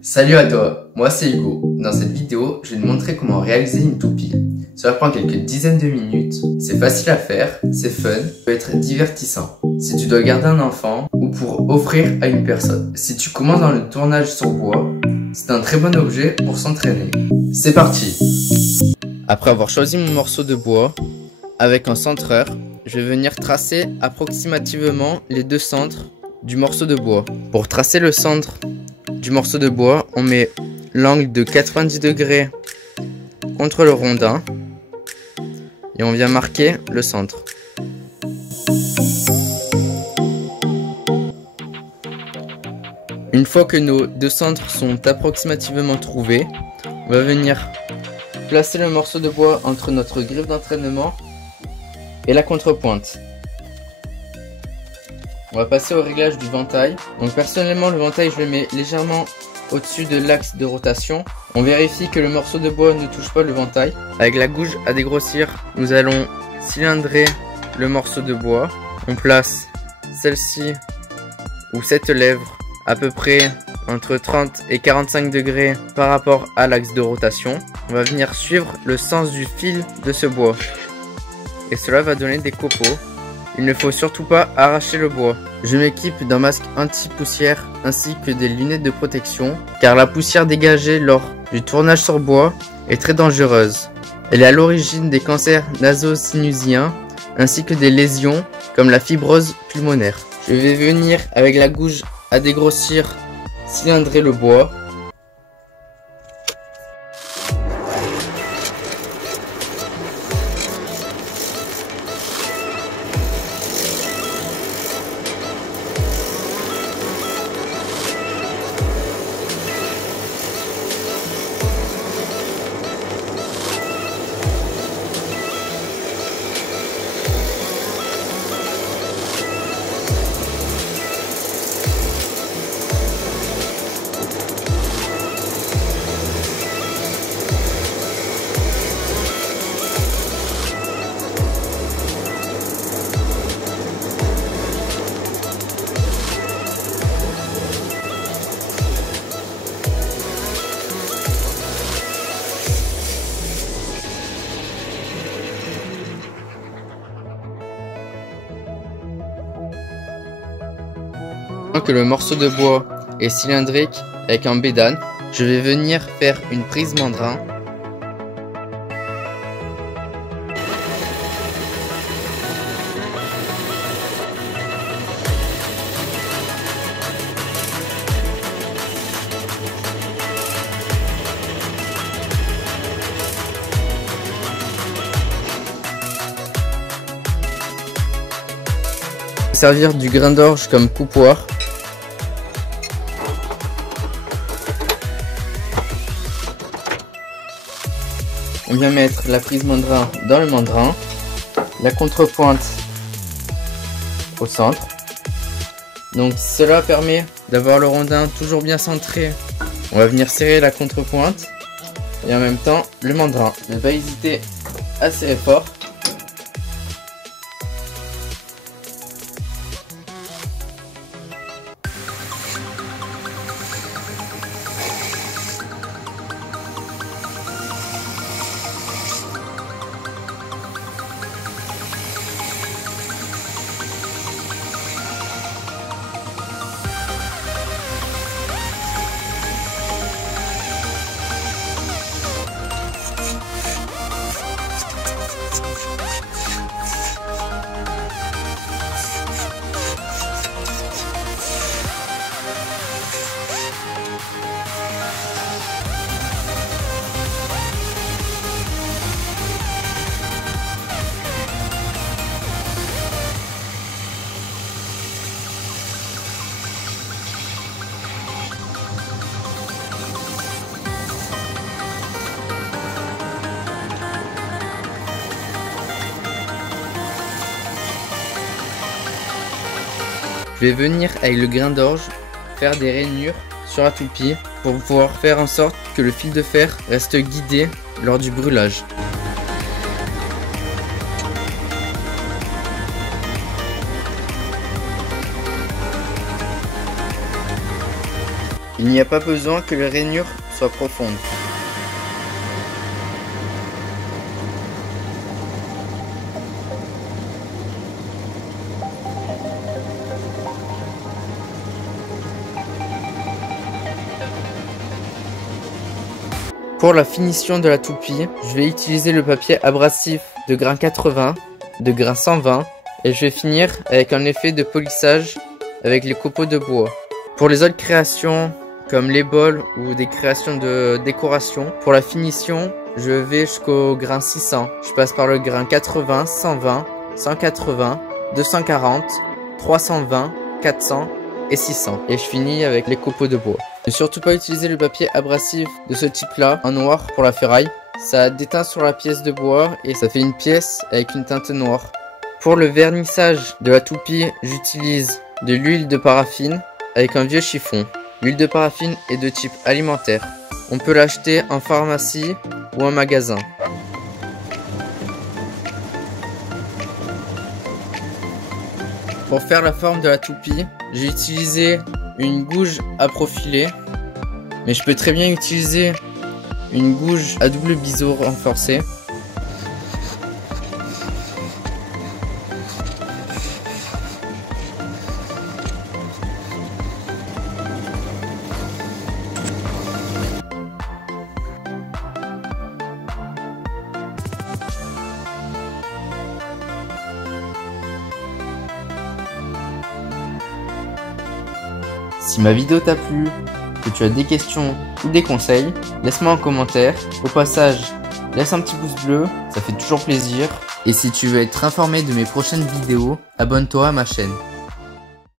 Salut à toi, moi c'est Hugo. Dans cette vidéo, je vais te montrer comment réaliser une toupie. Cela prend quelques dizaines de minutes, c'est facile à faire, c'est fun, peut être divertissant. Si tu dois garder un enfant ou pour offrir à une personne. Si tu commences dans le tournage sur bois, c'est un très bon objet pour s'entraîner. C'est parti! Après avoir choisi mon morceau de bois, avec un centreur, je vais venir tracer approximativement les deux centres du morceau de bois. Pour tracer le centre du morceau de bois, on met l'angle de 90 degrés contre le rondin et on vient marquer le centre. Une fois que nos deux centres sont approximativement trouvés, on va venir placer le morceau de bois entre notre griffe d'entraînement et la contrepointe. On va passer au réglage du ventail. Donc personnellement, le ventail, je le mets légèrement au-dessus de l'axe de rotation. On vérifie que le morceau de bois ne touche pas le ventail. Avec la gouge à dégrossir, nous allons cylindrer le morceau de bois. On place celle-ci ou cette lèvre à peu près entre 30 et 45 degrés par rapport à l'axe de rotation. On va venir suivre le sens du fil de ce bois. Et cela va donner des copeaux. Il ne faut surtout pas arracher le bois. Je m'équipe d'un masque anti-poussière ainsi que des lunettes de protection car la poussière dégagée lors du tournage sur bois est très dangereuse. Elle est à l'origine des cancers naso-sinusiens ainsi que des lésions comme la fibrose pulmonaire. Je vais venir avec la gouge à dégrossir cylindrer le bois. Que le morceau de bois est cylindrique avec un bédane, je vais venir faire une prise mandrin. Servir du grain d'orge comme coupoir. On vient mettre la prise mandrin dans le mandrin, la contrepointe au centre. Donc cela permet d'avoir le rondin toujours bien centré. On va venir serrer la contrepointe et en même temps le mandrin. Ne pas hésiter à serrer fort. Je vais venir avec le grain d'orge faire des rainures sur la toupie pour pouvoir faire en sorte que le fil de fer reste guidé lors du brûlage. Il n'y a pas besoin que les rainures soient profondes. Pour la finition de la toupie, je vais utiliser le papier abrasif de grain 80, de grain 120 et je vais finir avec un effet de polissage avec les copeaux de bois. Pour les autres créations comme les bols ou des créations de décoration, pour la finition, je vais jusqu'au grain 600. Je passe par le grain 80, 120, 180, 240, 320, 400 et 600. Et je finis avec les copeaux de bois. Ne surtout pas utiliser le papier abrasif de ce type là en noir pour la ferraille. Ça déteint sur la pièce de bois et ça fait une pièce avec une teinte noire. Pour le vernissage de la toupie, j'utilise de l'huile de paraffine avec un vieux chiffon. L'huile de paraffine est de type alimentaire. On peut l'acheter en pharmacie ou en magasin. Pour faire la forme de la toupie, j'ai utilisé une gouge à profiler, mais je peux très bien utiliser une gouge à double biseau renforcé. Si ma vidéo t'a plu, que tu as des questions ou des conseils, laisse-moi un commentaire. Au passage, laisse un petit pouce bleu, ça fait toujours plaisir. Et si tu veux être informé de mes prochaines vidéos, abonne-toi à ma chaîne.